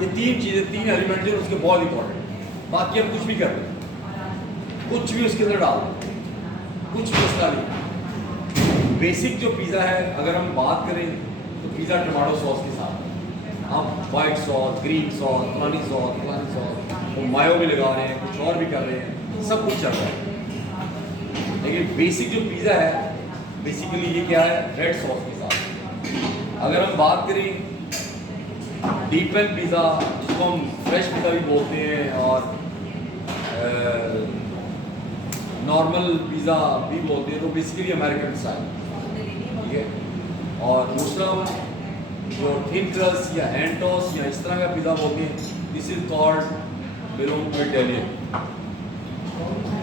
ये तीन चीज़ें, तीन एलिमेंट जो उसके बहुत इंपॉर्टेंट है। बाकी हम कुछ भी कर लें, कुछ भी उसके अंदर डाल दें, कुछ भी उसका नहीं। बेसिक जो पिज़्ज़ा है अगर हम बात करें तो पिज़्ज़ा टमाटो सॉस के साथ, आप वाइट सॉस, ग्रीन सॉस, फलानी सॉस, वो मायो भी लगा रहे हैं, कुछ और भी कर रहे हैं, सब कुछ चल रहा है। लेकिन बेसिक जो पिज़्ज़ा है बेसिकली ये क्या है, रेड सॉस के साथ। अगर हम बात करें डीप पैन पिज़्ज़ा, जिसको हम फ्रेश पिज़्ज़ा भी बोलते हैं और नॉर्मल पिज़्ज़ा भी बोलते हैं, तो बेसिकली अमेरिकन स्टाइल, ठीक है। और दूसरा जो थिन क्रस्ट या हैंड टॉस या इस तरह का पिज़्ज़ा बोलते हैं, this is called belong to Italian,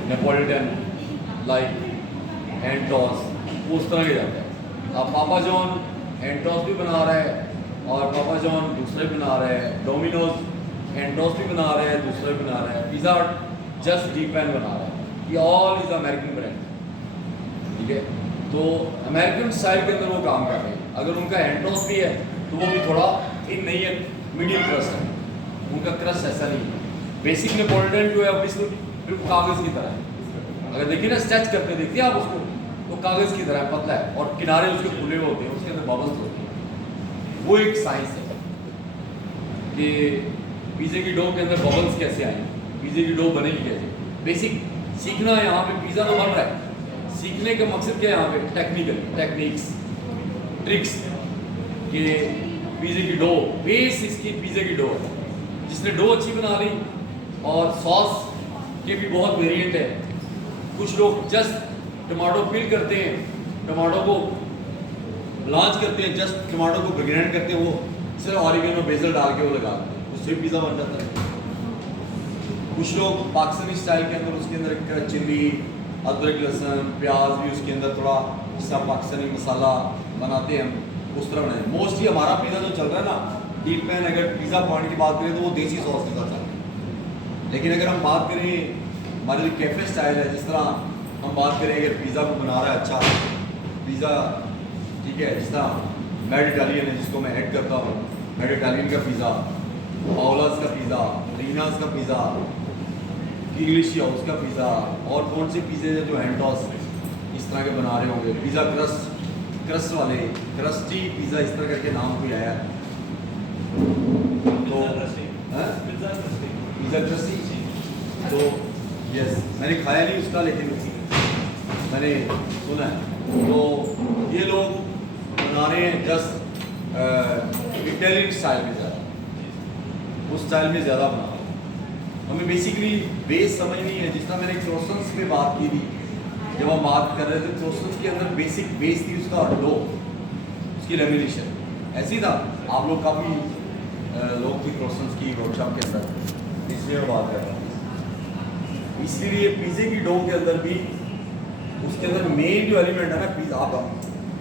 Neapolitan like hand toss, वो उस तरह के जाता है। अब पापा जॉन हैंड टॉस भी बना रहा है और पापा जॉन दूसरा भी बना रहा है, डोमिनोज हैंड टॉस भी बना रहा है, दूसरा भी बना रहा है, पिज़्ज़ा जस्ट डीप पैन बना रहा है। ये ऑल इज़ अमेरिकन ब्रांड, ठीक है। तो अमेरिकन स्टाइल के अंदर वो काम कर रहे हैं। अगर उनका हैंड टॉस भी है तो वो भी थोड़ा इन नहीं है, मीडियम क्रस्ट है, उनका क्रस्ट ऐसा नहीं है। बेसिक नेपोलिटन जो है बिल्कुल कागज़ की तरह है। अगर देखिए ना, स्ट्रेच करके देखिए आप उसको, तो कागज़ की तरह पतला है और किनारे उसके खुले हुए होते हैं, उसके अंदर बबल्स होते हैं। वो एक साइंस है कि पिज़्ज़े की डो के अंदर बबल्स कैसे आए, पिज़्ज़े की डो बनेगी कैसे। बेसिक सीखना है, यहाँ पे पिज़्ज़ा तो बन रहा है, सीखने का मकसद क्या है यहाँ पे, टेक्निकल टेक्निक्स, ट्रिक्स कि पिज़्ज़े की डो, बेस इसकी पिज़्ज़े की डो है। जिसने डो अच्छी बना ली, और सॉस के भी बहुत वेरिएंट है। कुछ लोग जस्ट टमाटो फिल करते हैं, टमाटो को ब्लांच करते हैं, जस्ट टमाटो को ग्राइंड करते हैं, वो सिर्फ ऑरिगेनो बेसल डाल के वो लगा देते हैं, उससे पिज़्ज़ा बन जाता है। कुछ लोग पाकिस्तानी स्टाइल के अंदर उसके अंदर चिल्ली, अदरक, लहसुन, प्याज भी उसके अंदर थोड़ा जिसका पाकिस्तानी मसाला बनाते हैं हम, उस तरह बनाए। मोस्टली हमारा पिज़्ज़ा जो चल रहा है ना डीप पैन, अगर पिज़्ज़ा पॉइंट की बात करें तो वो देसी सॉस के साथ चल रहा है। लेकिन अगर हम बात करें हमारे जो कैफ़े स्टाइल है, जिस तरह हम बात करें अगर पिज़्ज़ा को बना रहा है अच्छा पिज़्ज़ा, ठीक है, जिस तरह मैड इटालियन है जिसको मैं ऐड करता हूँ, मैड इटालियन का पिज़्ज़ा, पाओलास का पिज़्ज़ा, रीनास का पिज़्ज़ा, इंग्लिश हाउस का पिज़्ज़ा, और कौन से पिज़्ज़े हैं जो हैंड टॉस इस तरह के बना रहे होंगे, पिज़्ज़ा क्रस्ट वाले, क्रस्टी पिज़्ज़ा इस तरह करके नाम भी आया है। तो पिज़्ज़ा क्रस्टी, तो यस, मैंने खाया नहीं उसका, लेकिन मैंने सुना है। तो ये लोग बना रहे हैं जस्ट इटालियन स्टाइल में, ज़्यादा उस स्टाइल में ज़्यादा बना रहे हैं। हमें बेसिकली बेस समझनी है। जिस तरह मैंने क्रोसन्स पे बात की थी, जब हम बात कर रहे थे, क्रोसन्स के अंदर बेसिक बेस थी उसका डो, उसकी लेमिनेशन, ऐसे ही था। आप लोग काफ़ी लोग थी क्रोसन्स की वर्कशॉप के अंदर, इसलिए मैं बात कर रहा हूँ। इसीलिए पिज़्ज़े की डो के अंदर भी उसके अंदर मेन जो एलिमेंट है ना, पिज़्ज़ा, आप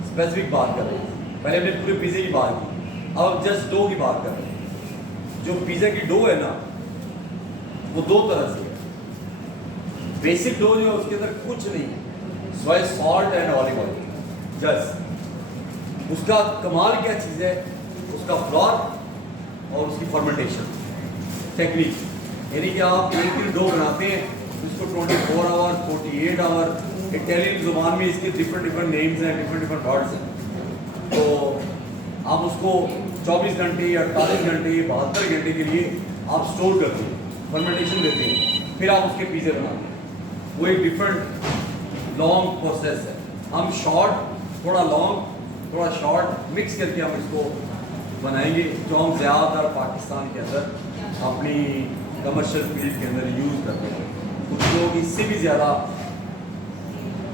स्पेसिफिक बात कर रहे हैं, पहले हमने पूरे पिज़्ज़े की बात की, अब जस्ट डो की बात कर रहे हैं। जो पिज़्ज़ा की डो है ना, वो दो तरह से है। बेसिक डो जो है उसके अंदर कुछ नहीं है, सिवाय salt and olive oil, just. उसका कमाल क्या चीज़ है, उसका फ्लोर और उसकी फर्मेंटेशन टेक्निक। यानी कि आप एक दिन डो बनाते हैं, उसको 24 आवर, 48 आवर, इटालियन ज़ुबान में इसके डिफरेंट नेम्स हैं, डिफरेंट वर्ड्स हैं। तो आप उसको 24 घंटे, 48 घंटे, 72 घंटे के लिए आप स्टोर करते हैं, फर्मेंटेशन देते हैं, फिर आप उसके पिज़्ज़े बनाते हैं। वो एक डिफरेंट लॉन्ग प्रोसेस है। हम शॉर्ट, थोड़ा लॉन्ग, थोड़ा शॉर्ट मिक्स करके हम इसको बनाएंगे, जो हम ज़्यादातर पाकिस्तान के अंदर अपनी कमर्शियल फील्ड के अंदर यूज़ करते हैं। कुछ लोग इससे भी ज़्यादा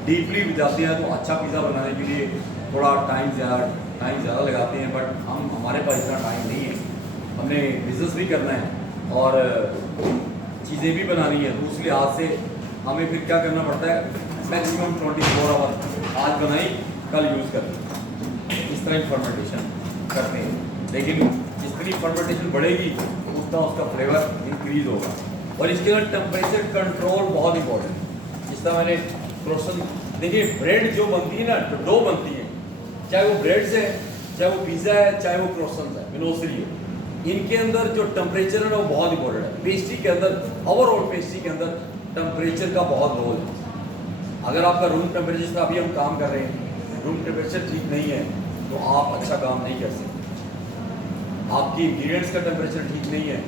डीपली जाते हैं, तो अच्छा पिज़्ज़ा बनाने के लिए थोड़ा टाइम ज़्यादा लगाते हैं, बट हमारे पास इतना टाइम नहीं है। हमने बिज़नेस भी करना है और चीज़ें भी बनानी है, तो उस लिहाज से हमें फिर क्या करना पड़ता है, मैक्सिमम 24 आवर, आज बनाई कल यूज़ करते हैं, इस तरह की फर्मेंटेशन करते हैं। लेकिन जितनी फर्मेंटेशन बढ़ेगी उतना उसका फ्लेवर इंक्रीज होगा। और इसके अंदर टेम्परेचर कंट्रोल बहुत इंपॉर्टेंट है। जिस तरह मैंने क्रोसन, देखिए ब्रेड जो बनती है ना, डो बनती है, चाहे वो ब्रेड से है, चाहे वो पिज़्ज़ा है, चाहे वो क्रोसन है, मिनोसरी है, इनके अंदर जो टेम्परेचर है ना वो बहुत इंपॉर्टेंट है। पेस्ट्री के अंदर, ओवरऑल पेस्ट्री के अंदर टेम्परेचर का बहुत रोल है। अगर आपका रूम टेम्परेचर से अभी हम काम कर रहे हैं, रूम टेम्परेचर ठीक नहीं है तो आप अच्छा काम नहीं कर सकते। आपकी इंग्रीडियंट्स का टेम्परेचर ठीक नहीं है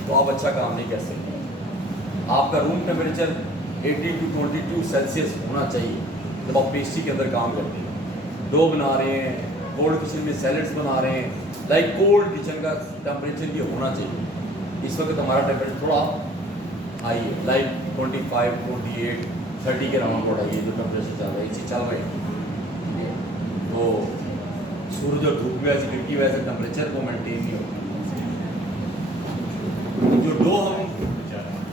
तो आप अच्छा काम नहीं कर सकते। आपका रूम टेम्परेचर 18 to 22 सेल्सियस होना चाहिए जब आप पेस्ट्री के अंदर काम करते हैं। डो बना रहे हैं, कोल्ड किचन में सैलड्स बना रहे हैं, लाइक कोल्ड किचन का टेम्परेचर ये होना चाहिए। इस वक्त हमारा टेम्परेचर थोड़ा हाई है, लाइक 25, 28, 30 के अराउंड थोड़ा ये जो टेम्परेचर चल रहा है इसी चल रहे हैं। तो सूरज और धूप में ऐसी गिरती वजह से टेम्परेचर को मेंटेन नहीं होता। जो डो हम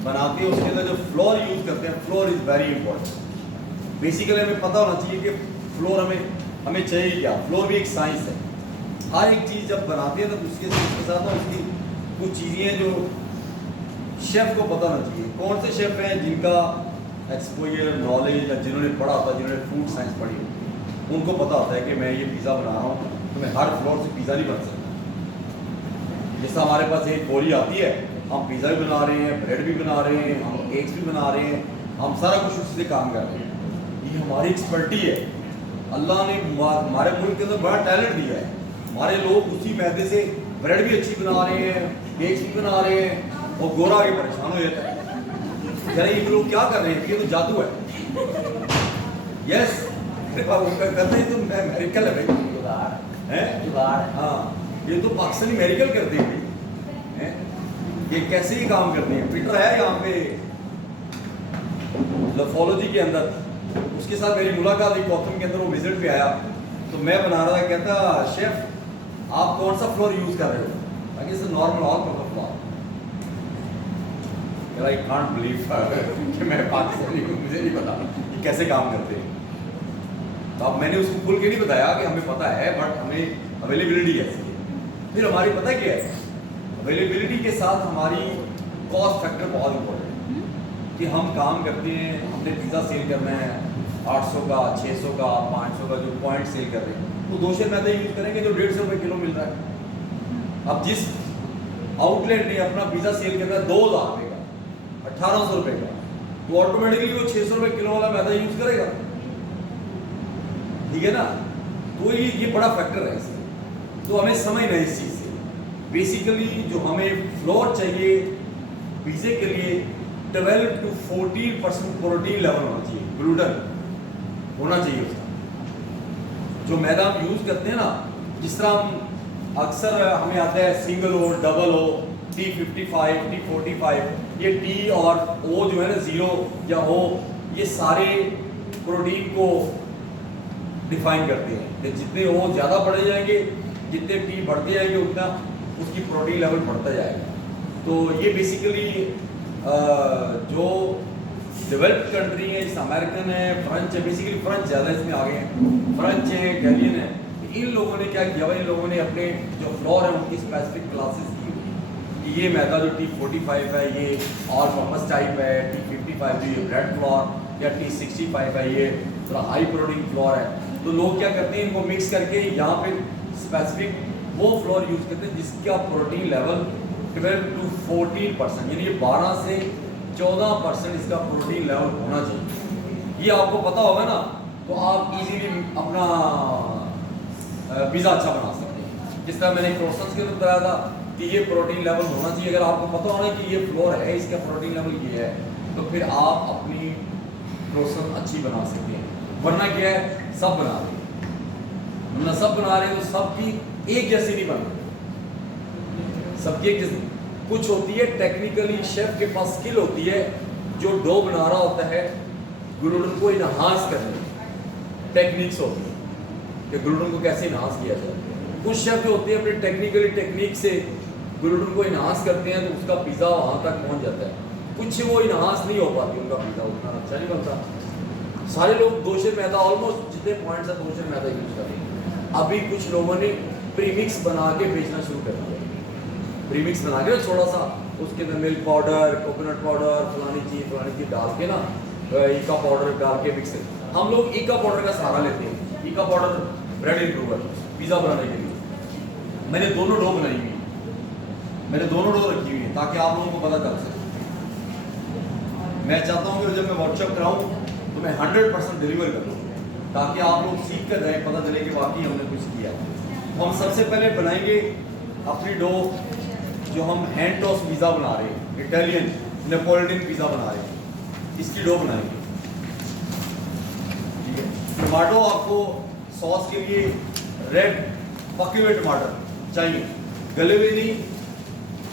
बनाते हैं उसके अंदर जो फ्लोर यूज़ करते हैं, floor is very important. Basically हमें पता होना चाहिए कि फ्लोर हमें चाहिए क्या। फ्लोर भी एक साइंस है। हर एक चीज़ जब बनाते हैं तो उसके साथ ना उसकी कुछ चीज़ें हैं जो शेफ़ को पता होना चाहिए। कौन से शेफ़ हैं जिनका एक्सपोजर, नॉलेज, या जिन्होंने पढ़ा होता है, जिन्होंने फूड साइंस पढ़ी होती है, उनको पता होता है कि मैं ये पिज़्ज़ा बना रहा हूँ तो मैं हर फ्लोर से पिज़्ज़ा नहीं बन सकता। जैसा हमारे पास एक बोरी आती है, हम पिज़्ज़ा भी बना रहे हैं, ब्रेड भी बना रहे हैं, हम केक्स भी बना रहे हैं, हम सारा कुछ उससे काम कर रहे हैं। ये हमारी एक्सपर्टी है। अल्लाह ने हमारे मुल्क के अंदर बड़ा टैलेंट दिया है। हमारे लोग उसी मैदे से ब्रेड भी अच्छी बना रहे हैं, केक्स भी बना रहे हैं, और गोरा आगे परेशान हो जाता है। यार ये लोग क्या कर रहे हैं? ये तो जादू है। यस, करते हैं तो मेरिकल है भाई। हाँ, ये तो पाकिस्तानी मेरिकल करते हैं। ये कैसे ही काम करते हैं। पीटर है यहाँ पे लफोलॉजी के अंदर, उसके साथ मेरी मुलाकात हुई कॉथम के अंदर, वो विजिट पे आया तो मैं बना रहा था। कहता शेफ आप कौन सा फ्लोर यूज कर रहे हो? Normal all purpose floor. I can't believe कि मैं पाकिस्तानी हूँ, मुझे नहीं पता कि कैसे काम करते हैं। तो अब मैंने उसको खुल के नहीं बताया कि हमें पता है, बट हमें अवेलेबिलिटी ऐसी है। फिर हमारी पता क्या है, अवेलेबिलिटी के साथ हमारी कॉस्ट फैक्टर बहुत इंपॉर्टेंट है कि हम काम करते हैं, हमने पिज़्ज़ा सेल करना है 800 का, 600 का, 500 का, जो पॉइंट सेल कर रहे हैं तो 200 मैदा यूज़ करेंगे जो 150 रुपये किलो मिल रहा है। अब जिस आउटलेट ने अपना पिज़्ज़ा सेल करना है 2000 रुपये का, 1800 रुपये का, तो ऑटोमेटिकली वो 600 रुपये किलो वाला मैदा यूज़ करेगा। ठीक है ना? तो ये बड़ा फैक्टर है इसमें। तो हमें समझना है इस चीज़ से। बेसिकली जो हमें फ्लोर चाहिए पिज़्ज़े के लिए 12 to 14% प्रोटीन लेवल होना चाहिए, ग्लूटेन होना चाहिए उसका। जो मैदा हम यूज़ करते हैं ना, जिस तरह हम अक्सर हमें आता है सिंगल हो, डबल हो, T55, T45, ये T और O जो है ना, 0 या O, ये सारे प्रोटीन को डिफाइन करते हैं कि जितने O ज़्यादा बढ़े जाएंगे, जितने T बढ़ते जाएंगे, उतना उसकी प्रोटीन लेवल बढ़ता जाएगा। तो ये बेसिकली जो डेवलप्ड कंट्री है, जैसे अमेरिकन है, फ्रेंच है, बेसिकली फ्रेंच ज़्यादा इसमें आ गए हैं, फ्रेंच है, इटालियन है। इन लोगों ने क्या किया भाई, इन लोगों ने अपने जो फ्लोर है उनकी स्पेसिफिक क्लासेस की हुई कि ये मैदा जो T45 है ये ऑल पर्पस टाइप है, T55 जो ये ब्रेड फ्लोर, या T65 है ये थोड़ा हाई प्रोटीन फ्लोर है। तो लोग क्या करते हैं, इनको मिक्स करके यहाँ पे स्पेसिफिक वो फ्लोर यूज़ करते हैं जिसका प्रोटीन लेवल 12 to 14%, यानी ये 12 से 14% इसका प्रोटीन लेवल होना चाहिए। ये आपको पता होगा ना, तो आप इजीली अपना पिज़्ज़ा अच्छा बना सकते हैं। जिस तरह मैंने प्रोसेस के अंदर बताया था कि ये प्रोटीन लेवल होना चाहिए। अगर आपको पता होना कि ये फ्लोर है, इसका प्रोटीन लेवल ये है, तो फिर आप अपनी प्रोसेस अच्छी बना सकते हैं। वरना क्या है, सब बना रहे हैं, वरना सब बना रहे हैं तो सबकी एक जैसी नहीं बन रही, सबकी एक जैसी। कुछ होती है टेक्निकली, शेफ के पास स्किल होती है, जो डो बना रहा होता है ग्लूटेन को इनहांस करने की टेक्निक्स होती है कि ग्लूटेन को कैसे इनहांस किया जाए। कुछ शेफ जो होते हैं अपने टेक्निकली टेक्निक से ग्लूटेन को इनहांस करते हैं तो उसका पिज़्ज़ा वहाँ तक पहुँच जाता है। कुछ वो इनहांस नहीं हो पाती, उनका पिज़्ज़ा उतना अच्छा नहीं बनता। सारे लोग दोशर मैदा, ऑलमोस्ट जितने पॉइंट्स है दोशर मैदा यूज़ कर रहे हैं। अभी कुछ लोगों ने प्रीमिक्स बना के बेचना शुरू कर दिया। प्रीमिक्स बना के ना थोड़ा सा उसके अंदर मिल्क पाउडर, कोकोनट पाउडर, फलानी चीज़ डाल के ना, ईका पाउडर डाल के मिक्स। हम लोग ईका पाउडर का सहारा लेते हैं। ईका पाउडर ब्रेड इम्प्रूवर पिज़्ज़ा बनाने के लिए। मैंने दोनों डो बनाई हुई, मैंने दोनों डो रखी हुई है ताकि आप लोगों को पता चल सके। मैं चाहता हूँ कि जब मैं वर्कशॉप कराऊँ तो मैं 100% डिलीवर करूँ ताकि आप लोग सीख कर जाएँ, पता चले कि वाकई हमने कुछ किया। तो हम सबसे पहले बनाएंगे अपनी डो जो हम हैंड टॉस पिज़्ज़ा बना रहे हैं, इटालियन नेपोलिटन पिज़्ज़ा बना रहे हैं, इसकी डो बनाएंगे। ठीक है, टमाटो आपको सॉस के लिए रेड पके हुए टमाटर चाहिए, गले हुए नहीं,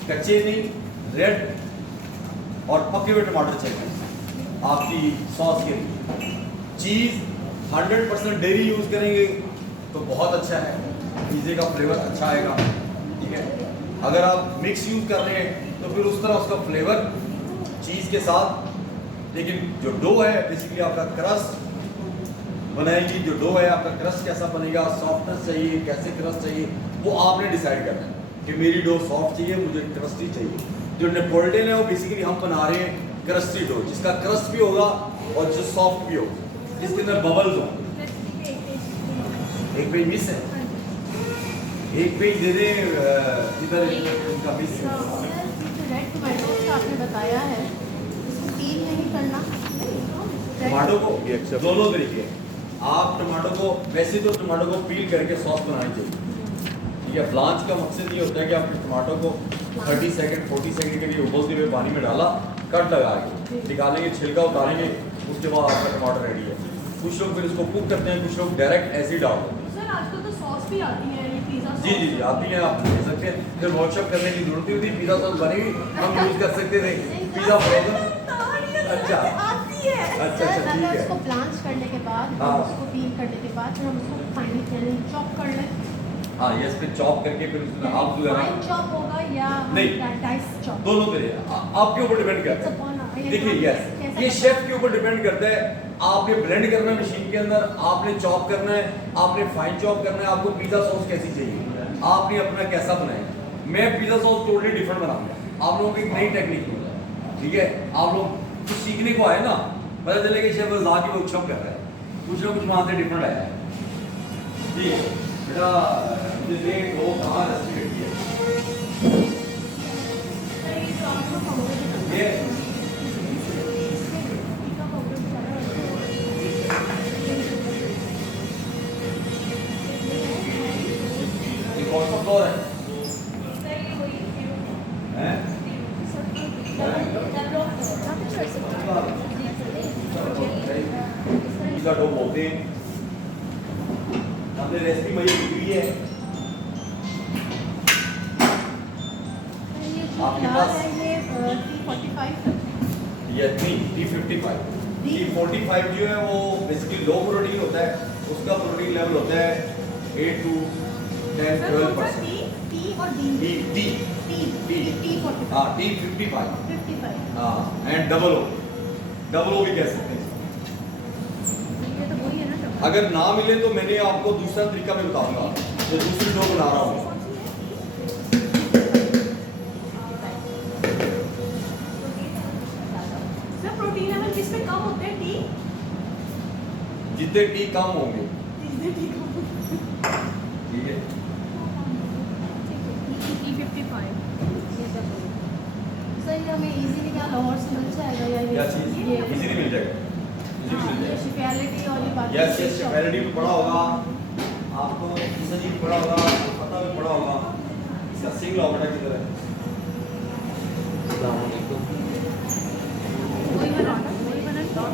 कच्चे नहीं, रेड और पके हुए टमाटर चाहिए आपकी सॉस के लिए। चीज़ 100% डेयरी यूज़ करेंगे तो बहुत अच्छा है, पिज़्ज़े का फ्लेवर अच्छा आएगा। ठीक है, अगर आप मिक्स यूज़ कर रहे हैं तो फिर उस तरह उसका फ्लेवर चीज़ के साथ, लेकिन जो डो है बेसिकली आपका क्रस्ट बनाएगी। जो डो है आपका क्रस्ट कैसा बनेगा, सॉफ्टनेस चाहिए, कैसे क्रस्ट चाहिए, वो आपने डिसाइड करना है कि मेरी डो सॉफ्ट चाहिए, मुझे क्रस्टी चाहिए। जो नेपोलिटन है वो बेसिकली हम बना रहे हैं क्रस्टी डो, जिसका क्रस्ट भी होगा और जो सॉफ्ट भी होगा, जिसके अंदर बबल्स होंगे। एक पेज मिस है, एक पेज दे दें इधर इनका मिस है। रेड टमाटो आपने बताया है, इसको पील नहीं करना टमाटो को दोनों तरीके हैं। आप टमाटो को वैसे तो टमाटो को पील करके सॉस बनानी चाहिए। ठीक है, ब्लांच का मकसद ये होता है कि आपने टमाटो को 30 सेकंड 40 सेकंड के लिए उबलते हुए पानी में डाला, कट लगा के निकालेंगे, छिलका उतारेंगे, उसके बाद आपका टमाटर रेडी है। कुछ लोग फिर इसको कुक करते हैं, कुछ लोग डायरेक्ट ऐसे ही डाल देते हैं। सर आजकल तो सॉस भी आती है, ये पिज़्ज़ा जी जी जी आती है, आप ले सकते हैं। फिर वर्कशॉप करने की जरूरत नहीं होती, पिज़्ज़ा सॉस बनेगी हम यूज़ कर सकते थे। पिज़्ज़ा फ्रोजन अच्छा आती है। अच्छा ठीक है। उसको ब्लांच करने के बाद, हाँ। उसको पील करने के बाद फिर हम उसको फाइनली चॉप कर लें। हाँ ये इस पे चॉप करके फिर उसमें आप फाइन चॉप होगा या नहीं, डाइस चॉप? दोनों तरह आपके ऊपर डिपेंड करता है। देखिए यस, ये शेफ के ऊपर डिपेंड करता है। आपने ब्लेंड करना है मशीन के अंदर, आपने चॉप करना है, आपने फाइन चॉप करना है, आपको पिज़्ज़ा सॉस कैसी चाहिए, आपने अपना कैसा बनाया। मैं पिज़्ज़ा सॉस टोटली डिफरेंट बनाऊंगा, आप लोगों की एक नई टेक्निक होगा। ठीक है, आप लोग कुछ सीखने को आए ना, पता चले कि शेफ रज़ा की वर्कशॉप कर रहा है, कुछ ना कुछ वहाँ से डिफरेंट आया है। ठीक है बेटा, मुझे देख वो कहाँ रेसिपी रखी है ये कौन सा फ्लोर है? हैं? पिज़्ज़ा डो बोलते हैं, हमने रेसिपी मुझे दी हुई है आपके पास। ये T45 ये T55 T45 जो है वो बेसिकली लो प्रोटीन होता है, उसका प्रोटीन लेवल होता है 8 to 10-12%। T और D T45 हाँ T55 हाँ, एंड डबल ओ भी कह सकते हैं। ये तो वही है ना। अगर ना मिले तो मैंने आपको दूसरा तरीका मैं बताऊंगा, जो दूसरी डो बना रहा हूँ। सर प्रोटीन लेवल किस पे कम होते हैं? जितने टी कम होंगे। ठीक है, T55 सर ये हमें इजीली क्या लाहौर से मिल जाएगा या क्या चीज़ इजीली मिल जाएगा? ये शिफैलिटी और ये बाकी यस यस, शिफैलिटी भी पढ़ा होगा आपको, किसी भी पढ़ा होगा, पता भी पढ़ा होगा। इसका सिंगल ऑर्डर की तरह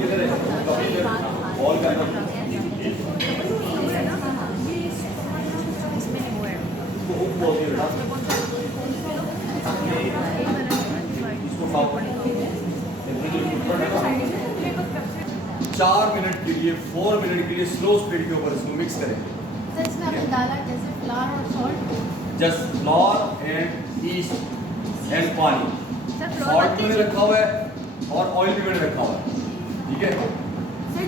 किधर है कभी बॉल करना इसको हुक बोलते हैं इसको फाउल 4 मिनट के लिए 4 मिनट के लिए स्लो स्पीड के ऊपर इसको मिक्स करेंगे। सर इसमें आपने डाला जैसे फ्लावर और salt, just floor and east and पानी, सॉल्ट मैंने रखा हुआ है और ऑयल भी मैंने रखा हुआ है। ठीक है,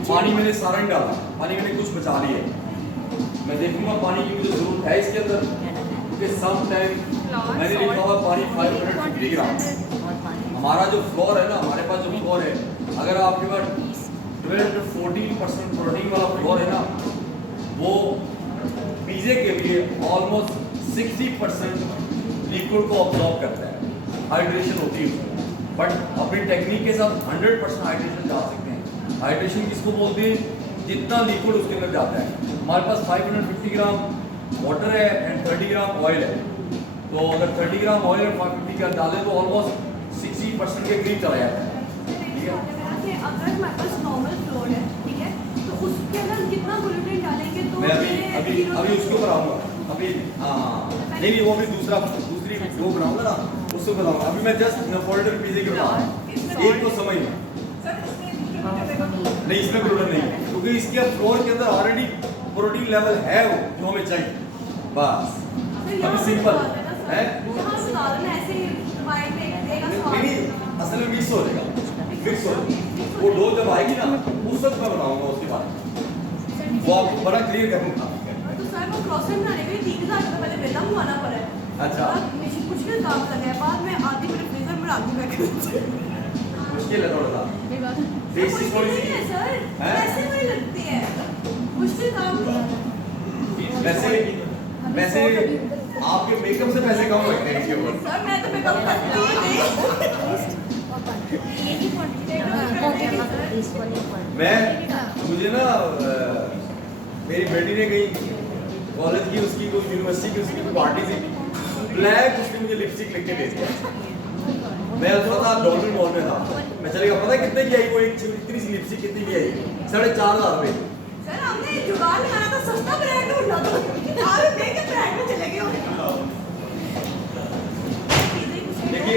पानी मैंने सारा नहीं डाला, पानी मैंने कुछ बचा लिया है। मैं देखूंगा पानी की मुझे जरूरत है इसके अंदर, क्योंकि सम टाइम मैंने लिखा हुआ पानी 550 ग्राम। हमारा जो फ्लोर है ना, हमारे पास जो फ्लोर है, अगर आपके पास 12 to 14% प्रोटीन वाला फ्लोर है ना, वो पिज़्ज़े के लिए ऑलमोस्ट 60% लिक्विड को ऑब्जॉर्ब करता है, हाइड्रेशन होती है उसमें। बट अपनी टेक्निक के साथ 100% हाइड्रेशन जा सकते हैं। हाइड्रेशन किसको बोलते हैं? जितना लिक्विड उसके अंदर जाता है। हमारे पास 550 ग्राम वाटर है एंड 30 ग्राम ऑयल है, तो अगर 30 ग्राम ऑयल और 550 ग्राम डालें तो ऑलमोस्ट 60% के करीब चला जाता है। ठीक है, अगर हमारे पास नॉर्मल फ्लोर है, ठीक है, तो उसके अंदर कितना ग्लूटेन डालेंगे तो मैं अभी उसके ऊपर आऊँगा। अभी नहीं वो भी दूसरी वो बनाऊंगा ना, उससे बताऊंगा। अभी मैं जस्ट नेपोलिटन पिज़्ज़ा के बनाऊंगा। एक तो समझ नहीं, इसमें ग्लूटेन नहीं है क्योंकि इसके फ्लोर के अंदर ऑलरेडी प्रोटीन लेवल है वो जो हमें चाहिए। बस अभी सिंपल है, नहीं असल में मिक्स हो जाएगा, मिक्स हो जाएगा। वो डो जब आएगी ना उस वक्त मैं बनाऊंगा, उसके बाद वो आपको बड़ा क्लियर करूंगा। तो सर वो प्रोसेस बनाने के लिए 3000 रुपये पहले वेतन मंगवाना पड़ा है। अच्छा, मुश्किल काम लगा है, बाद में आधी मेरे फ्रीजर में रख बैठे। मुश्किल है थोड़ा सा, मुश्किल नहीं है सर, पैसे वही लगते हैं, मुश्किल काम नहीं। वैसे आपके मेकअप से पैसे कम लगते हैं इसके ऊपर। सर मैं तो मेकअप करती ही नहीं। मैं मुझे ना मेरी बेटी ने कहीं कॉलेज की उसकी कोई यूनिवर्सिटी की उसकी पार्टी थी, ब्लैक उसने मुझे लिपस्टिक लिख के दे दिया। मैं उस वक्त डॉल्फिन मॉल में था, मैं चलेगा पता कितने की आई वो एक इतनी सी लिपस्टिक कितनी की आई? 4,500 रुपये। सर हमने जुगाड़ लगाना था, सस्ता ब्रांड ढूंढना था, आप देख के ब्रांड में चले गए। देखिए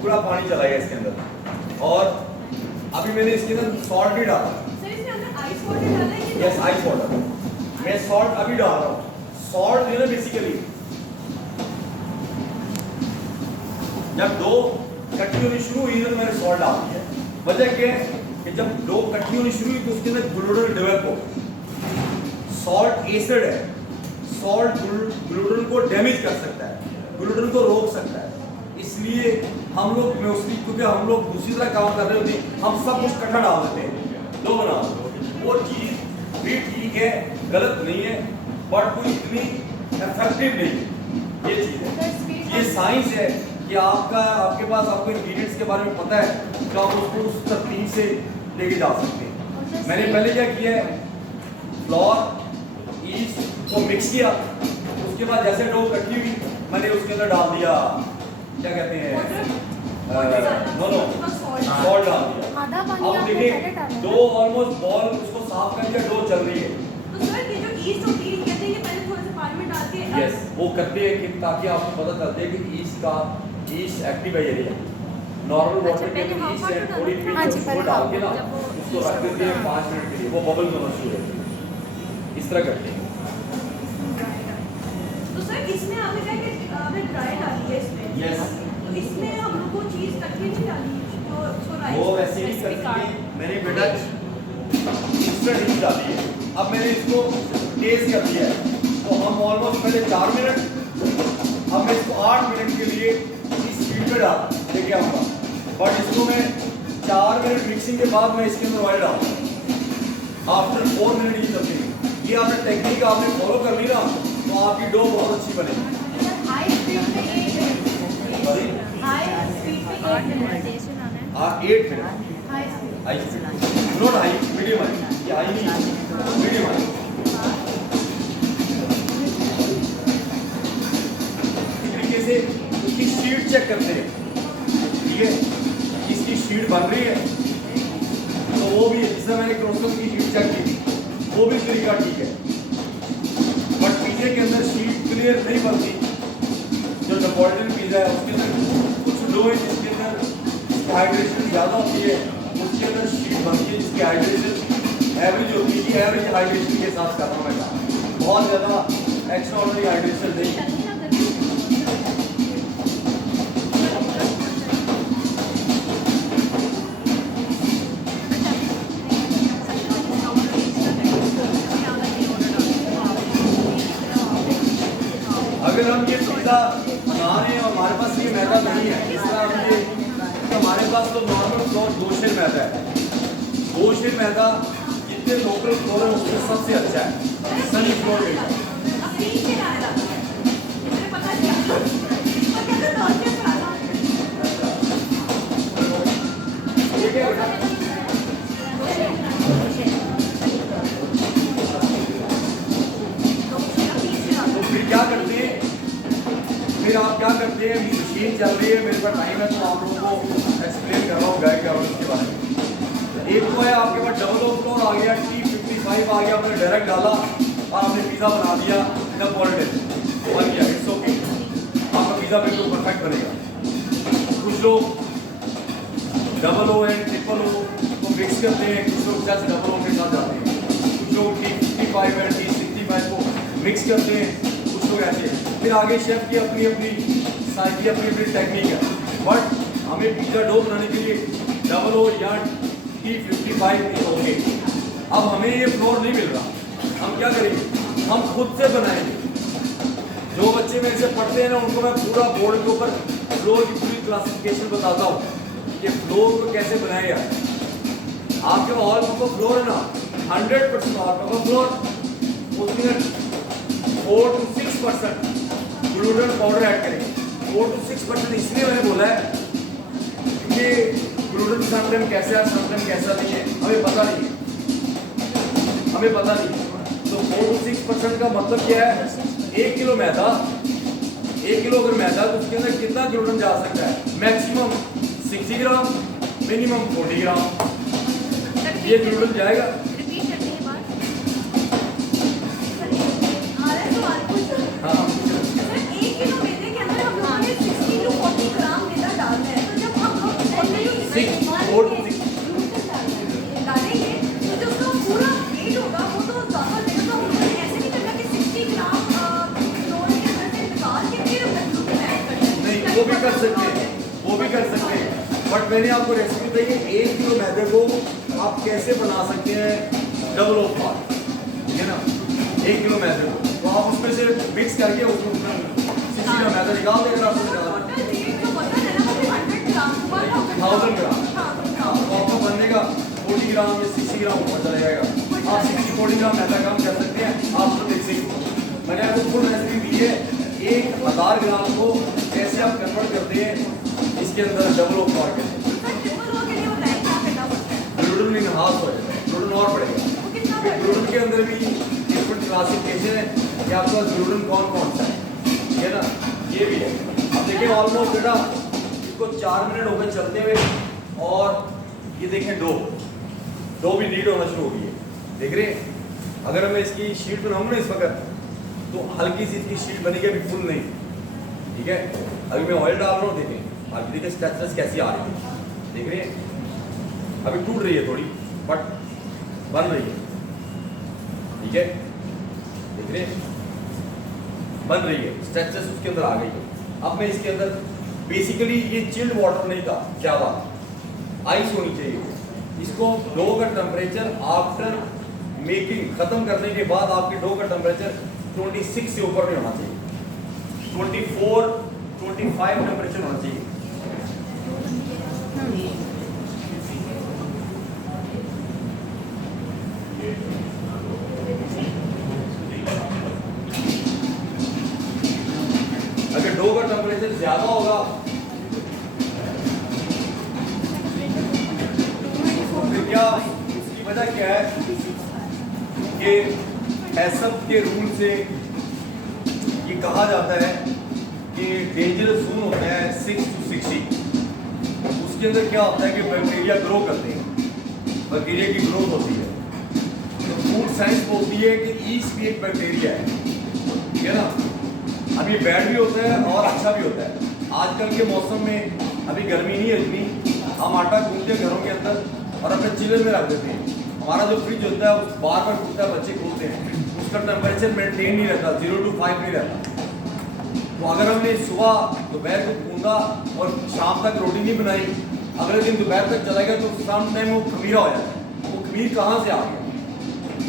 पूरा पानी चला गया इसके अंदर, और अभी मैंने इसके अंदर सॉल्ट भी डाला। सर इसके अंदर आइस वाटर डाला है कि यस, आइस वाटर। मैं सॉल्ट अभी डाल रहा हूँ। सॉल्ट जो है ना बेसिकली जब डो कट्टी होनी शुरू हुई तो मैंने सॉल्ट डाल दिया। वजह क्या है कि जब डो कट्टी होनी शुरू हुई तो उसके अंदर ग्लूटेन डेवलप हो। सॉल्ट एसिड है, सॉल्ट ग्लूटेन को डैमेज कर सकता है, ग्लूटेन को रोक सकता है। इसलिए हम लोग मोस्टली, क्योंकि हम लोग दूसरी तरह काम कर रहे होते हैं, हम सब कुछ इकट्ठा डाल देते हैं, डो बना दो। वो चीज़ भी ठीक है, गलत नहीं है, बट कोई इतनी इफेक्टिव नहीं है। ये चीज़ है, ये साइंस है कि आपके पास आपको इंग्रेडिएंट्स के बारे में पता है तो आप उसको उस तरतीब से लेके जा सकते हैं। मैंने पहले क्या किया है, फ्लोर ईस्ट को मिक्स किया, उसके बाद जैसे डो कटी हुई मैंने उसके अंदर डाल दिया, क्या कहते हैं, सॉल्ट डाल दिया। अब देखिए डो ऑलमोस्ट बॉल उसको साफ कर दिया, डो चल रही है। तो सर ये जो ईस्ट और टीन कहते हैं कि पहले थोड़े से पानी में डाल के यस, वो करते हैं कि ताकि आपको पता चलते है कि ईस्ट एक्टिव है या नहीं। नॉर्मल वाटर के अंदर ईस्ट एंड थोड़ी उसको डाल के ना उसको रख देते हैं 5 मिनट के लिए, वो बबल होना शुरू होते हैं। इस तरह करते हैं। तो सर इसमें आपने कहा कि आपने ड्राई डाली है इसमें। यस, तो इसमें हम लोग को चीज़ कट के नहीं डाली तो उसको राइस वो वैसे ही कर सकते हैं। मैंने बेटा इंस्टेंट हीट डाली है, अब मैंने इसको तेज कर दिया है, तो हम ऑलमोस्ट पहले 4 मिनट, अब मैं इसको 8 मिनट के लिए इस स्पीड पे डाल लेके आऊँगा। बट इसको मैं 4 मिनट मिक्सिंग के बाद मैं इसके अंदर ऑयल डालूँगा। आफ्टर 4 मिनट ही चलती। ये आपने टेक्निक आपने फॉलो कर ली ना तो आपकी डो बहुत अच्छी बनेगी। हाई स्पीड पे 8 मिनट, सॉरी, हाई स्पीड पे 8 minute, 8 minute high speed, not high, medium high, ये हाई नहीं, मीडियम हाई। इस तरीके से उसकी शीट चेक करते हैं, ठीक है, इसकी शीट बन रही है तो वो भी, जिससे मैंने क्रॉसर की शीट चेक की थी वो भी तरीका ठीक है। बट पिज़्ज़े के अंदर शीट क्लियर नहीं बनती, जो नेपोलिटन पिज़्ज़ा है उसके अंदर कुछ डो है जिसके अंदर हाइड्रेशन ज़्यादा होती है, उसके अंदर शीट बनती है जिसकी हाइड्रेशन एवरेज होती है। कि एवरेज हाइड्रेशन के साथ कर रहा हूँ मैं काम, बहुत ज़्यादा एक्स्ट्रा ऑर्डिनरी हाइड्रेशन नहीं। अगर हम ये पिज़्ज़ा बना रहे हैं और हमारे पास ये मैदा नहीं है, इस तरह हम ये, तो हमारे पास तो नॉर्मल फ्लोर 2 शेर मैदा है। 2 शेर मैदा जितने लोकल फ्लोर है उसमें सबसे अच्छा है, सनी फ्लोर में। अब 3 के डालना, मुझे पता नहीं। चल रही है, मेरे पास टाइम है तो आप लोगों को एक्सप्लेन कर रहा हूँ गाइड कर रहा हूँ इसके बारे में। एक तो है आपके पास डबल ओवरफ्लोर आ गया, T55 आ गया, आपने डायरेक्ट डाला और आपने पिज़्ज़ा बना दिया नेपोलिटन, बन गया, इट्स ओके, आपका पिज़्ज़ा बिल्कुल परफेक्ट बनेगा। कुछ लोग double O and triple O को मिक्स करते हैं, कुछ लोग जस्ट डबल ओ के साथ जाते हैं, कुछ लोग T55 एंड T65 को मिक्स करते हैं, कुछ लोग ऐसे। फिर आगे शेफ की अपनी अपनी साइज की अपनी अपनी टेक्निक है, बट हमें पिज़्ज़ा डो बनाने के लिए डबल ओ या T55 नहीं ओके। अब हमें ये फ्लोर नहीं मिल रहा, हम क्या करेंगे, हम खुद से बनाएंगे। जो बच्चे मेरे से पढ़ते हैं ना, उनको मैं पूरा बोर्ड के ऊपर फ्लोर की पूरी क्लासिफिकेशन बताता हूँ कि फ्लोर को कैसे बनाया जाए। आपके ऑल पपा फ्लोर है ना, 100% ऑल पपा फ्लोर, उसमें 4 to 6% ग्लूटेन पाउडर ऐड करेंगे। 4 to 6% इसलिए मैंने बोला है कि ग्लूटेन समटाइम कैसा है, समटाइम कैसा नहीं है, हमें पता नहीं है, हमें पता नहीं। तो 4 to 6% का मतलब क्या है, 1 किलो मैदा, 1 किलो अगर मैदा तो उसके अंदर कितना ग्लूटेन जा सकता है, मैक्सिमम 60 ग्राम, मिनिमम 40 ग्राम ये ग्लूटेन जाएगा। रिपीट करते हैं बात। आ रहा है तो आज कुछ हाँ, सर 1 किलो मैदे के अंदर हम लोगों ने 60 to 40 ग्राम मैदा डालना है। तो जब हम लोग 4 to 6 डालेंगे तो जो उसका पूरा वेट होगा वो तो ज़्यादा देगा। तो हमने ऐसे नहीं करना कि 60 ग्राम फ्लोर के अंदर से निकाल के फिर ग्लूटेन ऐड करना है। नहीं, वो भी कर सकते हैं, वो भी कर सकते हैं, बट मैंने आपको रेसिपी बताई है 1 किलो मैदे को आप कैसे बना सकते हैं डबल ओ फ्लोर, ठीक है ना। 1 किलो मैदे को तो आप उसमें से मिक्स करके उसको 60 ग्राम मैदा निकाल देंगे, आपको निकाल टोटल वेट जो बनता है ना वो 100 ग्राम 1000 ग्राम। हाँ, हाँ, तो आपका बनेगा 40 ग्राम या 60 ग्राम ऊपर चला जाएगा। आप 60-40 ग्राम मैदा कम कर सकते हैं, आप तो देख सकते। मैंने आपको फुल रेसिपी दी है 1000 ग्राम को कैसे आप कन्वर्ट करते हैं इसके अंदर डबल ओ फ्लोर के ग्लूटेन इनहांस हो जाता है, ग्लूटेन और बढ़ेगा। ग्लूटेन के अंदर भी डिफरेंट क्लासिफिकेशन है कि आपका ग्लूटेन कौन कौन सा है, ठीक है ना, ये भी है। अब देखिए ऑलमोस्ट बेटा इसको 4 मिनट हो गए चलते हुए और ये देखें डो भी नीड होना शुरू हो गई है, देख रहे हैं। अगर मैं इसकी शीट बनाऊंगा ना इस वक्त तो हल्की सी इसकी शीट बनेगी, अभी फुल नहीं, ठीक है। अभी मैं ऑयल डाल रहा हूँ, देखें अभी देखिए स्ट्रेचनेस कैसी आ रही है, देख रहे हैं। अभी टूट रही है थोड़ी बट बन रही है, ठीक है, देख रहे हैं बन रही है, स्ट्रेचनेस उसके अंदर आ गई है। अब मैं इसके अंदर बेसिकली ये चिल्ड वाटर नहीं था, क्या बात आइस होनी चाहिए। इसको डो का टेम्परेचर आफ्टर मेकिंग खत्म करने के बाद आपके डो का टेम्परेचर 26 से ऊपर नहीं होना चाहिए, 24-25 टेम्परेचर होना चाहिए। अगर डो का टेम्परेचर ज्यादा होगा तो फिर क्या, उसकी वजह क्या है कि एसएफ के रूल से ये कहा जाता है कि डेंजरस जोन होता है 6 to 60, उसके अंदर क्या होता है कि बैक्टीरिया ग्रो करते हैं, बैक्टीरिया की ग्रोथ होती है। तो फूड साइंस बोलती है कि ईस्ट भी एक बैक्टीरिया है, ठीक है ना। अब ये बैड भी होता है और अच्छा भी होता है। आजकल के मौसम में अभी गर्मी नहीं है इतनी, हम आटा गूंथते हैं घरों के अंदर और अपने चिल्लर में रख देते हैं। हमारा जो फ्रिज होता है बार बार खुलता है, बच्चे खोलते हैं, उसका टेम्परेचर मेंटेन नहीं रहता, 0 to 5 नहीं रहता। तो अगर हमने सुबह दोपहर को गूंदा और शाम तक रोटी नहीं बनाई, अगले दिन दोपहर तक चला गया तो शाम टाइम वो खमीरा हो जाता है। वो खमीर कहाँ से आ गया,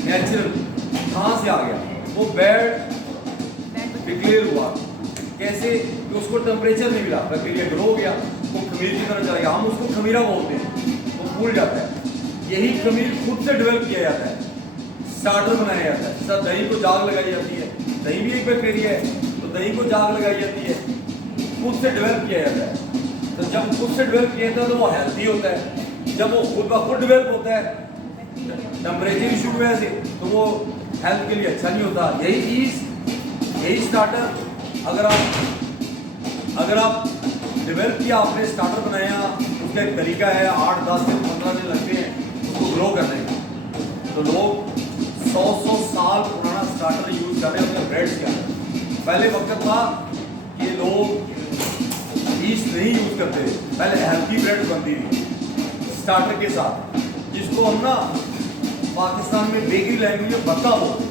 नेचुरल कहाँ से आ गया, वो बैड डिक्लेयर हुआ कैसे कि उसको टेम्परेचर नहीं मिला, बैक्टीरिया ग्रो हो गया, वो खमीर की तरह चला गया, हम उसको खमीरा बोलते हैं, वो फूल जाता है। यही खमीर खुद से डेवलप किया जाता है, स्टार्टर बनाया जाता है। सर दही को जाग लगाई जाती है, दही भी एक बैक्टीरिया है, तो दही को जाग लगाई जाती है, खुद से डेवलप किया जाता है। तो जब खुद से डेवलप किया जाता है तो वो हेल्थी होता है। जब वो खुद ब खुद डेवलप होता है टेम्परेचर इशू की वजह से, तो वो हेल्थ के लिए अच्छा नहीं होता। यही स्टार्टर अगर आप डेवलप किया आपने, स्टार्टर बनाया, उसका एक तरीका है, 8, 10 दिन 15 दिन लगते हैं उसको ग्रो करने में। तो लोग 100 साल पुराना स्टार्टर यूज़ कर रहे हैं अपने ब्रेड्स के अंदर। पहले वक्त था कि लोग ईस्ट नहीं यूज़ करते, पहले हल्की ब्रेड बनती थी स्टार्टर के साथ, जिसको हम ना पाकिस्तान में बेकरी लैंग्वेज में बत्ता बोलते,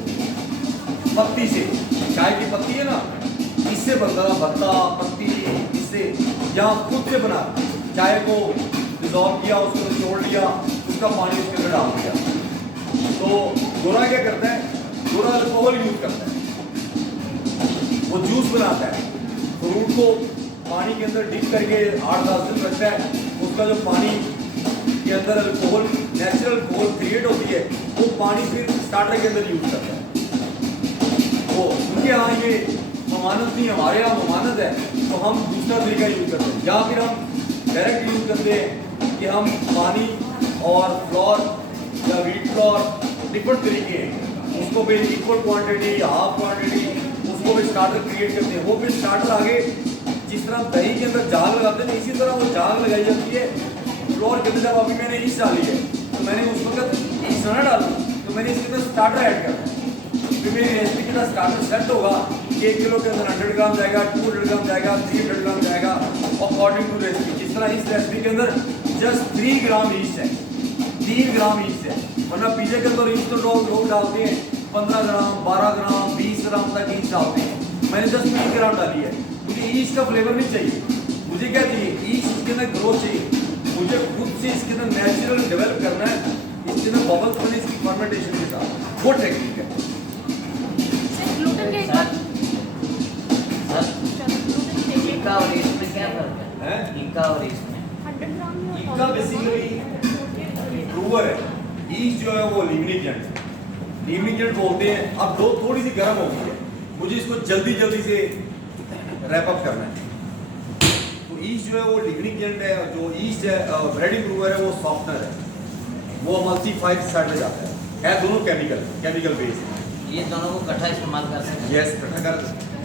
पत्ती से, चाय की पत्ती है ना, इससे बनता था बत्ता, पत्ती, इससे या खुद से बना, चाय को डिजॉल्व किया, उसको निचोड़ लिया, उसका पानी उसके अंदर डाल दिया। तो गोरा क्या करता है, गोरा अल्कोहल यूज करता है, वो जूस बनाता है, फ्रूट को पानी के अंदर डिप करके 8-10 दिन रखता है, उसका जो पानी के अंदर अल्कोहल, नेचुरल अल्कोहल क्रिएट होती है, वो पानी फिर स्टार्टर के अंदर यूज करता है। वो उनके यहाँ ये ममानत नहीं, हमारे यहाँ ममानत है, तो हम दूसरा तरीका यूज करते हैं, या फिर हम डायरेक्ट यूज करते हैं कि हम पानी और फ्लोर या व्हीट फ्लोर डिफरेंट तरीके हैं, उसको भी इक्वल क्वांटिटी, हाफ क्वांटिटी, उसको भी स्टार्टर क्रिएट करते हैं। वो फिर स्टार्टर आगे जिस तरह दही के अंदर जाग लगाते हैं, इसी तरह वो जाग लगाई जाती है फ्लोर के अंदर। जब अभी मैंने ईस्ट डाली है तो मैंने उस वक्त ईस्ट ना डालू, तो मैंने इसके अंदर स्टार्टर ऐड करना है, फिर मेरी रेसिपी के साथ स्टार्टर सेट होगा कि 1 किलो के अंदर 100 ग्राम जाएगा, 200 ग्राम जाएगा, 300 ग्राम जाएगा, अकॉर्डिंग टू रेसिपी। जिस तरह इस रेसिपी के अंदर जस्ट 3 ग्राम ईस्ट है, 3 ग्राम ईस्ट है, वरना पिज्जे के अंदर ईस्ट तो लोग डालते हैं 15 ग्राम, 12 ग्राम, 20 ग्राम तक ईस्ट डालते हैं। मैंने जस्ट 3 ग्राम डाली है, क्योंकि ईस्ट का फ्लेवर नहीं चाहिए मुझे। क्या चाहिए, ईस्ट के अंदर ग्रोथ चाहिए मुझे, खुद से इसके अंदर नेचुरल डेवलप करना है, इसके अंदर बबल्स बने इसकी फर्मेंटेशन के साथ, वो टेक्निक है। ग्लूटेन के एक बात इक्का और इसमें क्या फर्क है? इक्का और इसमें 100 ग्राम में और इनका बेसिकली इंप्रूवर है, ईस्ट जो है वो लीवनिंग एजेंट, लीवनिंग एजेंट बोलते हैं। अब दो थोड़ी सी गर्म हो गई है, मुझे इसको जल्दी जल्दी से रैप अप करना है, तो ईस्ट जो है वो लीवनिंग एजेंट है, जो ईस्ट है ब्रेड इंप्रूवर है वो सॉफ्टनर है, वो एमल्सीफाइड साइड में जाता है दोनों केमिकल बेस्ड है। ये दोनों को इकट्ठा इस्तेमाल कर सकते हैं। यस, इकट्ठा कर।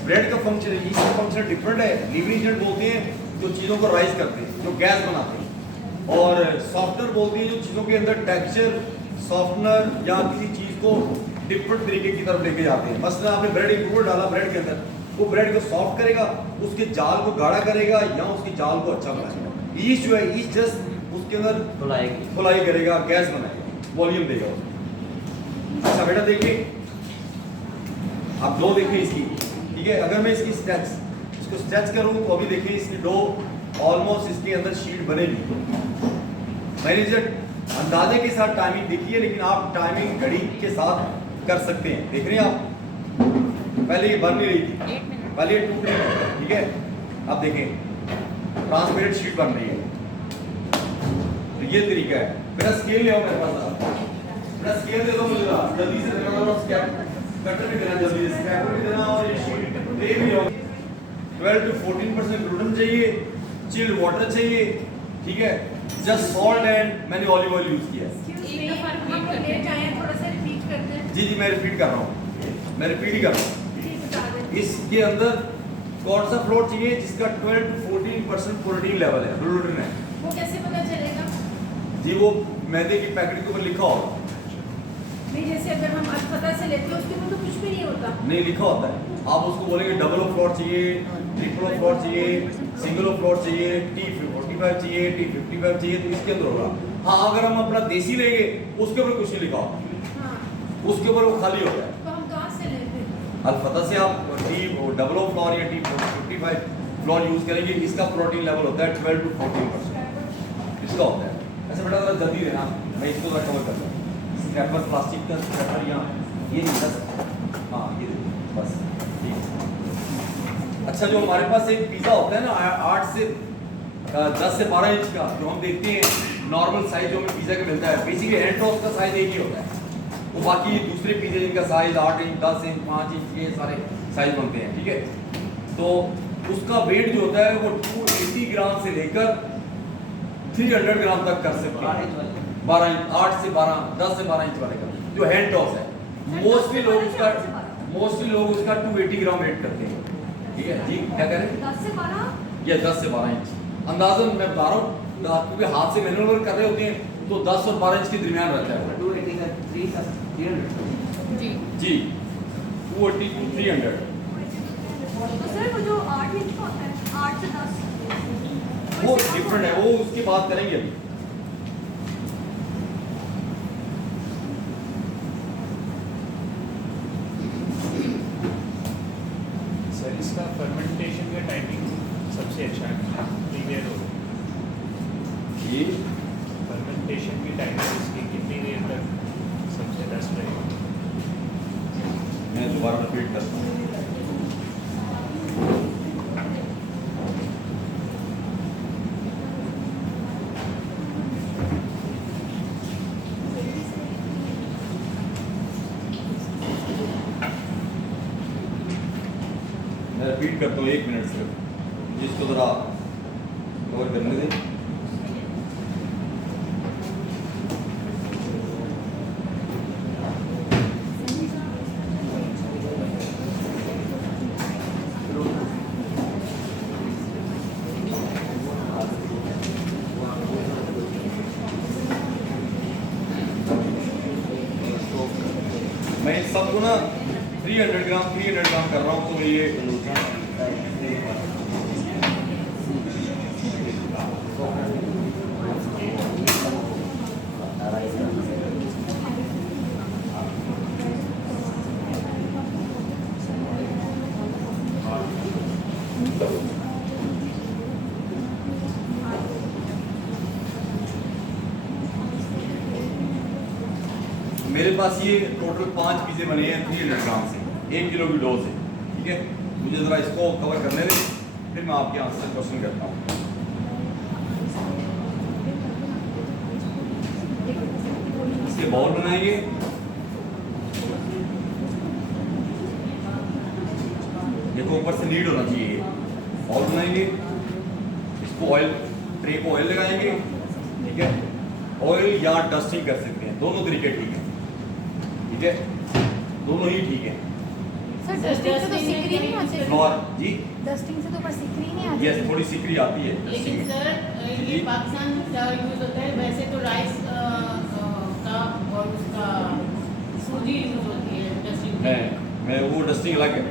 ब्रेड का फंक्शन है, ईस्ट का फंक्शन डिफरेंट है। लीवनिंग एजेंट बोलते हैं जो चीज़ों को राइज करते हैं, जो गैस बनाते हैं, और सॉफ्टनर बोलते हैं जो चीज़ों के अंदर टेक्सचर, सॉफ्टनर या किसी चीज़ को डिफरेंट तरीके की तरफ लेके जाते हैं। मसलन आपने ब्रेड इंप्रूवर डाला ब्रेड के अंदर, वो ब्रेड को सॉफ्ट करेगा, उसके जाल को गाढ़ा करेगा या उसके जाल को अच्छा बनाएगा। ईस्ट जो है, ईस्ट जस्ट उसके अंदर फुलाई करेगा, गैस बनाएगा, वॉल्यूम देगा उसको। अच्छा बेटा देखिए, आप डो देखिए इसकी, ठीक है। अगर मैं इसकी इसको स्ट्रेच करूं तो अभी देखिए इसकी डो ऑलमोस्ट इसके अंदर शीट बनेगी। मैंने जो अंदाजे के साथ टाइमिंग देखी है, लेकिन आप टाइमिंग घड़ी के साथ कर सकते हैं। देख रहे हैं आप, पहले ये बन नहीं रही थी, पहले ये टूट रही थी, ठीक है। अब देखें ट्रांसपेरेंट शीट बन रही है, तो ये तरीका है। मेरा स्केल ले आओ मेरे पास, मेरा स्केल दे दो मुझे जल्दी से, कटर भी देना जल्दी से, स्क्रैपर भी देना, और ये शीट ट्रे भी हो। 12 to 14% ग्लूटेन चाहिए, चिल्ड वाटर चाहिए, ठीक है। जस्ट सॉल्ट एंड मैंने ऑलिव ऑयल यूज किया है। एक दफा हम लोग लेट आए हैं, थोड़ा सा रिपीट करते हैं। जी मैं रिपीट कर रहा हूँ, मैं रिपीट ही कर रहा हूँ। ठीक, बता दें। इसके अंदर कौन सा फ्लोर चाहिए जिसका 12 to 14% प्रोटीन लेवल है, ग्लूटेन है। वो कैसे पता चलेगा? जी वो मैदे की पैकेट के ऊपर लिखा होगा। नहीं, जैसे अगर हम अल्फता से लेते हैं उसके ऊपर तो कुछ भी नहीं होता। नहीं लिखा होता है, आप उसको बोलेंगे डबल ओ फ्लोर चाहिए, ट्रिपल ओ फ्लोर चाहिए, सिंगल ओ फ्लोर चाहिए, T45 चाहिए, T55 चाहिए, तो इसके अंदर होगा। हाँ अगर हम अपना देसी लेंगे उसके ऊपर कुछ नहीं लिखा होगा, हाँ, उसके ऊपर वो खाली होता है। तो हम कहाँ से लेते हैं? अल्फता से आप डबल ओ फ्लोर या T55 फ्लोर यूज करेंगे, इसका प्रोटीन लेवल होता है 12 to 14%, इसका होता है। ऐसे बेटा जरा जल्दी देना, मैं इसको जरा कवर करता हूँ। स्क्रैपर प्लास्टिक का स्क्रैपर यहाँ ये नहीं था, हाँ ये बस ठीक। अच्छा जो हमारे पास एक पिज़्ज़ा होता है ना 8 से 10 से 12 इंच का, जो हम देखते हैं नॉर्मल साइज जो हमें पिज़्ज़ा का मिलता है, बेसिकली हैंड टॉस का साइज एक ही होता है, वो बाकी दूसरे पिज़्ज़े जिनका साइज 8 इंच, 10 इंच, 5 इंच, ये सारे साइज बनते हैं, ठीक है। तो उसका वेट जो होता है वो 280 ग्राम से लेकर 300 ग्राम तक कर सकते हैं। 12 इंच, 8 से 12, 10 से 12 इंच वाले का जो हैंड टॉस है, मोस्टली लोग उसका 280 ग्राम वेट करते हैं, ठीक है जी। क्या करें, 10 से 12 ये 10 से 12 इंच अंदाजन मैं बता रहा हूँ, क्योंकि हाथ से मैनुअल वर्क कर रहे होते हैं तो 10 और 12 इंच के दरमियान रहता है 280 का 3 का 300 जी जी। 280 to 300। तो सर वो जो 8 इंच का होता है 8 से 10 वो डिफरेंट है, वो उसकी बात करेंगे अभी। सर इसका फर्मेंटेशन का टाइमिंग सबसे अच्छा है, प्रीमियर हो। ये फर्मेंटेशन की टाइमिंग इसकी कितनी देर तक सबसे बेस्ट रहेगा? मैं दोबारा रिपीट करता हूँ। मैं रिपीट करता हूँ 1 मिनट सिर्फ, जिसको ज़रा कवर करने दें। मैं इन सबको ना 300 ग्राम कर रहा हूँ, तो ये मेरे पास ये टोटल 5 पीसे बने हैं 300 ग्राम से, 1 किलो की डोज है, ठीक है। मुझे ज़रा इसको कवर करने दें, फिर मैं आपके आंसर क्वेश्चन करता हूँ। इसके बाउल बनाएंगे, देखो ऊपर से लीड होना चाहिए। बाउल बनाएंगे, इसको ऑयल, ट्रे को ऑयल लगाएंगे, ठीक है। ऑयल या डस्टिंग कर सकते हैं, दोनों तरीके ठीक है, ठीक है, दोनों ही ठीक है। सर डस्टिंग से तो सिकरी नहीं आती फ्लोर जी, डस्टिंग से तो ऊपर सिकरी नहीं आती यस, थोड़ी सिकरी आती है लेकिन dusting में। सर जी। ये पाकिस्तान में क्या यूज़ होता है, वैसे तो राइस का और उसका सूजी यूज़ होती है डस्टिंग मैं वो डस्टिंग अलग है।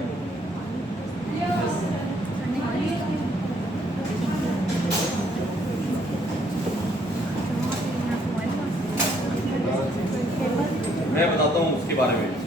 मैं बताता हूँ उसके बारे में।